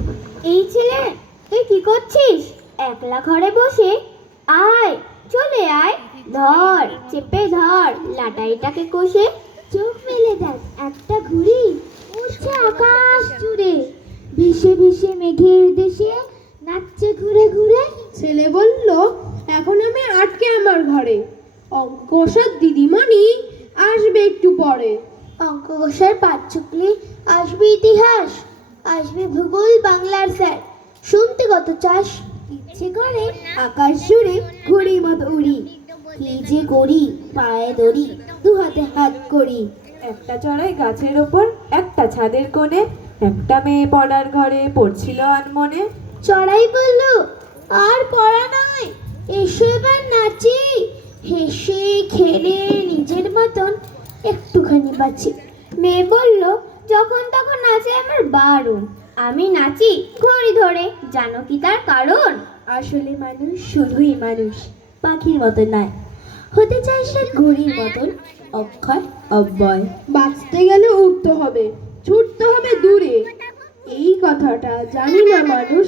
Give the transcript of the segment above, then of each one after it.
এই ছেলে, তুই কি করছিস একলা ঘরে বসে? আয়, চলে আয়, ধর, চেপে ধর লাটাইটাকে কষে। চোখ মেলে দেখ, একটা ঘুড়ি উড়ছে আকাশ জুড়ে, ভেসে ভেসে মেঘের দেশে নাচছে ঘুরে ঘুরে। ছেলে বলল, এখন আমি আটকে আমার ঘরে, অঙ্ক কষার দিদিমণি আসবে একটু পরে। অঙ্ক কষার পাঠ চুকলি আসবে ইতিহাস, আসবে ভূগোল বাংলার স্যার, শুনতে কত চাস। ইচ্ছে করে আকাশ জুড়ে ঘুড়ি মতো উড়ি, কি যে করি পায়ে দড়ি, দু হাতে হাত করি। একটা চড়াই গাছের ওপর, একটা ছাদের কোণে, একটা মেয়ে পড়ার ঘরে পড়ছিল আনমনে। চড়াই বলল, আর পড়া নয়, এসো এবার নাচি, হেসে খেলে নিজের মতন একটুখানি বাঁচি। মেয়ে বলল, যখন তখন নাচে আমার বারণ, আমি নাচি ঘড়ি ধরে, জানো কি তার কারণ? আসলে মানুষ শুধুই মানুষ, পাখির মতো নয়, হতে চাই সে ঘড়ির মতন অক্ষয় অব্যয়। বাঁচতে গেলে উঠতে হবে, ছুটতে হবে দূরে, এই কথাটা জানি না মানুষ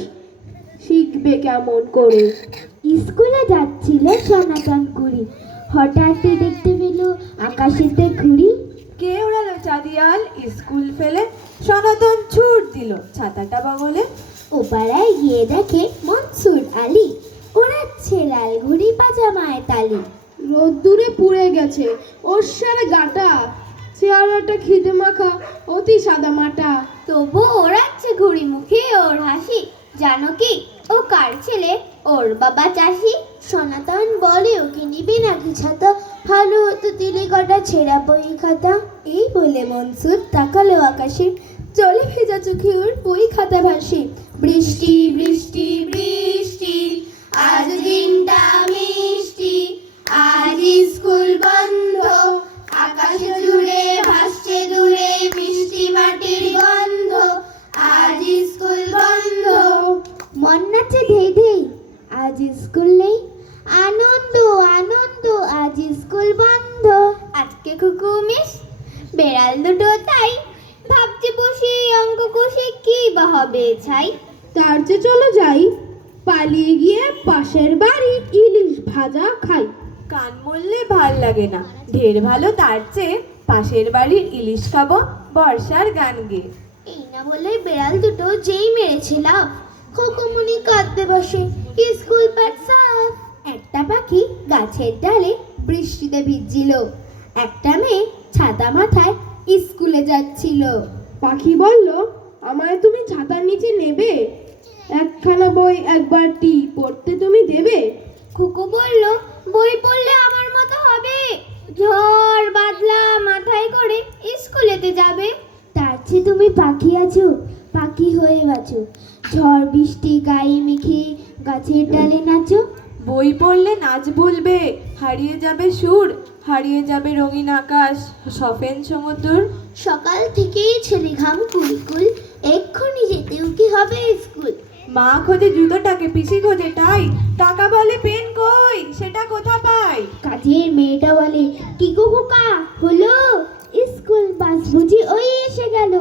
শিখবে কেমন করে। স্কুলে যাচ্ছিল সনাতন কুড়ি, হঠাৎই দেখতে পেল আকাশেতে ঘুড়ি। কে ওড়ালো চাঁদিয়াল স্কুল ফেলে, সনাতন ছুট দিল ছাতাটা বগলে। ও পাড়ায় গিয়ে দেখে মনসুর আলী ওড়াচ্ছে লাল ঘুড়ি পাজামায় তালি। রোদ্দুরে পুড়ে গেছে ওর সারা গাটা, চেহারাটা খিদে মাখা অতি সাদা মাটা। তবু ওড়াচ্ছে ঘুড়ি, মুখে ওর হাসি, জানো কি ও কার ছেলে? ওর বাবা চাষি। সনাতন বলে, ওকে নিবি নাকি ছাতা, ভালো হতো দিলে কটা ছেঁড়া বই খাতা। এই বলে মনসুর তাকালো আকাশে, জলে ভেজা চোখে ওর বই খাতা ভাসে। বৃষ্টি বৃষ্টি বৃষ্টি, আজ দিনটা মিষ্টি, আজ স্কুল বন্ধ, আকাশ জুড়ে ভাসছে দূরে মিষ্টি মাটির গন্ধ, আজ স্কুল বন্ধ। মন নাচে ধেই ধেই, আজ স্কুল নেই, আনন্দ আনন্দ, আজ স্কুল বন্ধ। আজকে খুকু মিস বেড়াল দুটো তাই, ভাবছি বসে অঙ্ক কষে কি বা হবে ছাই। তার চেয়ে চলো যাই, পালিয়ে গিয়ে পাশের বাড়ি ইলিশ ভাজা খাই। কান মরলে ভাল লাগে না, ঢের ভালো তার চেয়ে পাশের বাড়ির ইলিশ খাবো বর্ষার গান গেয়ে। এই না বলে বেড়াল দুটো যেই মেরেছিলাম, খোকমুনি কাঁদতে বসে, স্কুল ব্যাগ সাফ। একটা পাখি গাছের ডালে বৃষ্টিতে ভিজছিল, একটা মেয়ে ছাতা মাথায় স্কুলে যাচ্ছিল। পাখি বলল, আমায় তুমি ছাতার নিচে নেবে, একখানা বই একবার টি পড়তে তুমি দেবে। খুকু বলল, বই পড়লে আমার মতো হবে, ঝড় বাদলা মাথায় করে স্কুলেতে যাবে। তার চেয়ে তুমি পাখি আছো, পাখি হয়ে বাঁচো, ঝড় বৃষ্টি গায়ে মেখে গাছের ডালে নাচো। বই পড়লে নাচ ভুলবে, হারিয়ে যাবে সুর, হারিয়ে যাবে রঙিন আকাশ, সফেন সমুদ্র। সকাল থেকেই ছেলে ঘাম কুলকুল, এক্ষুনি যেতেও কি হবে স্কুল। মা খোঁজে জুতোটাকে, পিসি খোঁজে টাই, কাকা বলে পেন কই, সেটা কোথা পাই। কাজের মেয়েটা বলে, কি গো খোকা হলো, স্কুল বাস বুঝি ওই এসে গেল।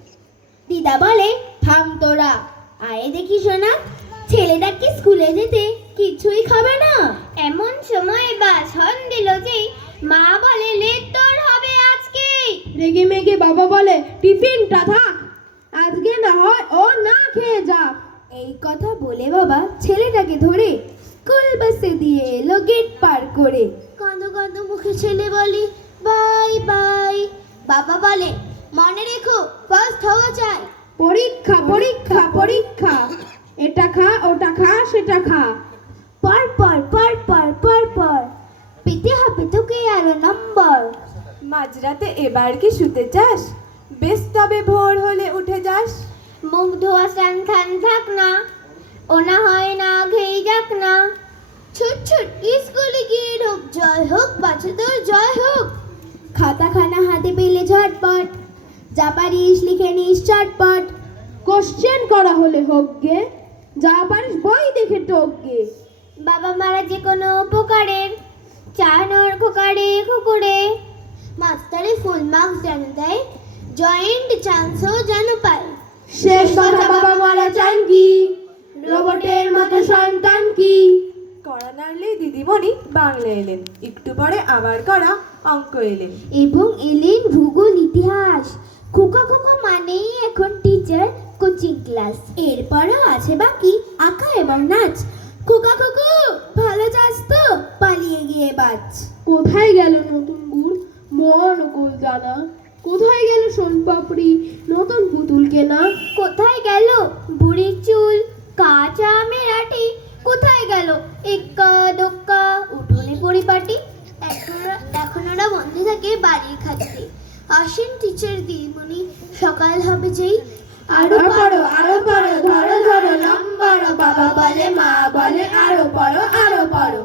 দিদা বলে, থাম তোরা, আয়ে দেখি শোনা, ছেলেটা কি স্কুলে যেতে কিছুই খাবে না। এমন সময় বাস হর্ন দিল যে, মা বলে, লেট তোর হবে আজকে। রেগে মেগে বাবা বলে, টিফিনটা থাক, আজকে না হয় ও না খেয়ে যাক। এই কথা বলে বাবা ছেলেটাকে ধরে স্কুল বাসে দিয়ে এলো গেট পার করে। কাঁদো কাঁদো মুখে ছেলে বলে, বাই বাই। বাবা বলে, মনে রেখো ফার্স্ট হওয়া চাই। পরীক্ষা পরীক্ষা পরীক্ষা, এটা খা ওটা খা সেটা খা। পর পর পর পর পর পর, পেতে হবে তোকে আরো নম্বর। মাঝরাতে এবার কি শুতে চাস, বেশ তবে ভোর হলে উঠে যাস। মুখ ধোয়া স্নান থান থাক না, ও না হয় না খেয়ে যাক না। ছুট ছুট স্কুলে গিয়ে ঢোক, জয় হোক বাচ্চা তোর জয় হোক। খাতাখানা হাতে পেলে ঝটপট, যা পারিস লিখে নিস চটপট। কোশ্চেন করা হলে হোক গে, যা পারিস বই দেখে টোক গে। বাবা মারা যে কোনো উপকারের, চানোর খোকারে খুকুরে। মাস্টারে ফুল মার্কস যেন দেয়, জয়েন্ট চান্সও যেন পায়। শেষ কথা বাবা মারা চান কি রোবটের মতো সন্তান কি কড়া নাড়লেই দিদিমণি বাংলা এলেন, একটু পরে আবার করা অঙ্ক এলেন। এবং এলেন ভূগোল ইতিহাস। খোকা খোকা মানেই এখন টিচার কোচিং ক্লাস। এরপরও আছে বাকি আঁকা এবং নাচ। খোকা খোকু ভালো চাস তো, পালিয়ে গিয়ে বাঁচ। কোথায় গেল নতুন গুড় মন গোল দানা কোথায় গেল সোনপাপড়ি নতুন পুতুল কেনা কোথায় গেল বুড়ির চুল, কাঁচা আমের আটি? কোথায় গেল এক্কা দোক্কা উঠোনে পরিপাটি? এখন ওরা বন্ধু থাকে বাড়ির খাটতে। আসেন টিচার দিদিমণি, সকাল হবে যেই আরো পড়ো ধরো ধরো নম্বর বাবা বলে মা বলে আরো পড়ো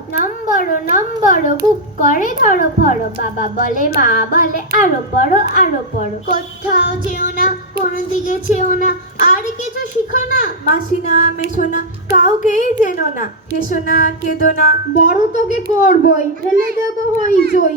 নম্বর বুক করে ধরো ফড়ো। বাবা বলে মা বলে আরো পড়ো। কোথাও যেও না, কোনো দিকে চেও না, আর কিছু শিখো না। মাসি না মেশো না, কাউকেই চেনো না, হেসো না কেঁদো না। বড় তোকে করবই ফেলে দেবো হইচই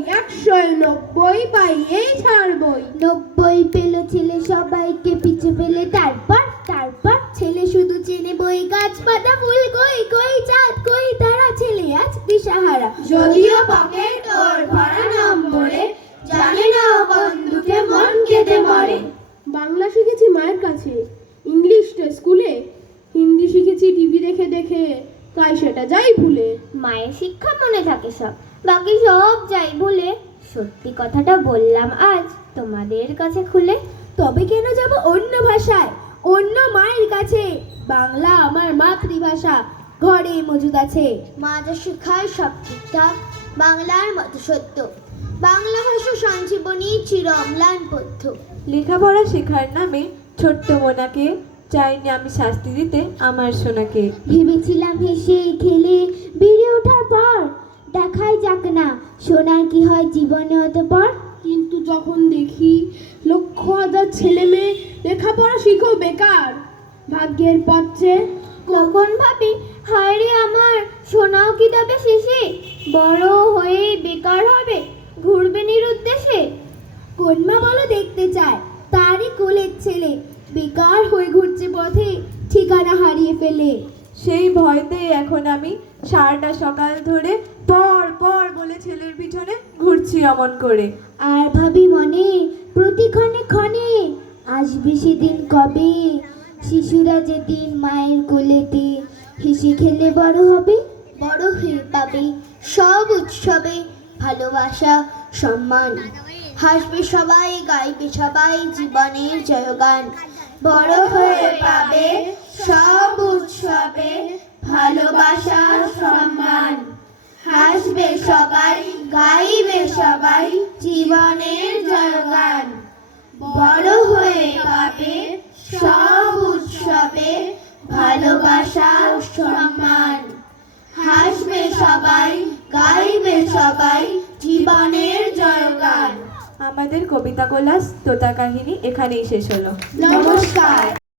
190 পাই এই ছাড়বই 90 পেল ছেলে সবাইকে পিছে ফেলে, তারপর ছেলে শুধু চেনে বই, গাছপাতা ফুল কই কই চাঁদ কই তারা, ছেলে আজ দিশাহারা। যদিও পকেট ওর ভরা নম্বরে জানে না কোন দুঃখে মন কেঁদে মরে বাংলা শিখেছি মায়ের কাছে, ইংলিশটা স্কুলে, হিন্দি শিখেছি টিভি দেখে দেখে, তাই সেটা যাই ভুলে। মায়ের শিক্ষা মনে থাকে সব, বাকি সব যাই ভুলে। সত্যি কথাটা বললাম আজ তোমাদের কাছে খুলে। তবে কেন যাব অন্য ভাষায়, অন্য মায়ের কাছে? বাংলা আমার মাতৃভাষা, ঘরে মজুদ আছে। মা যা শেখায় সব ঠিকঠাক, বাংলার মতো সত্য। বাংলা ভাষা সঞ্জীবনী চির অম্লান পথ্য। লেখাপড়া শেখার নামে ছোট্ট মোনাকে চাইনি আমি শাস্তি দিতে আমার সোনাকে। ভেবেছিলাম হেসে খেলে বেড়ে ওঠার পর দেখাই যাক না সোনার কি হয় জীবনে অতঃপর। কিন্তু যখন দেখি লক্ষ হাজার ছেলে মেয়ে লেখাপড়া শিখো বেকার ভাগ্যের পথে, তখন ভাবি হায় রে আমার সোনাও কি তবে শেষে বড় হয়ে বেকার হবে, ঘুরবে নিরুদ্দেশে। কোন মা বলো দেখতে চায় তারই কোলের ছেলে বেকার হয়ে ঘুরছে পথে, ঠিকানা হারিয়ে ফেলে। সেই ভয়তে এখন আমি সারাটা সকাল ধরে পর বলে ছেলের পিছনে ঘুরছি অমন করে। আর ভাবি মনে প্রতিক্ষণে ক্ষণে আসবে সেদিন কবে, শিশুরা যেদিন মায়ের কোলেতে হেসে খেলে বড় হবে, বড় হয়ে পাবে সব উৎসবে ভালোবাসা সম্মান। হাসবে সবাই, গাইবে সবাই জীবনের জয়গান। বড় হয়ে পাবে সব উৎসবে ভালোবাসা সম্মান। হাসবে সবাই, গাইবে সবাই জীবনের জয়গান। বড় হয়ে পাবে সব উৎসবে ভালোবাসা সম্মান। হাসবে সবাই, গাইবে সবাই জীবনের জয়গান। আমাদের কবিতা কোলাস তোতা কাহিনী এখানেই শেষ হলো। নমস্কার।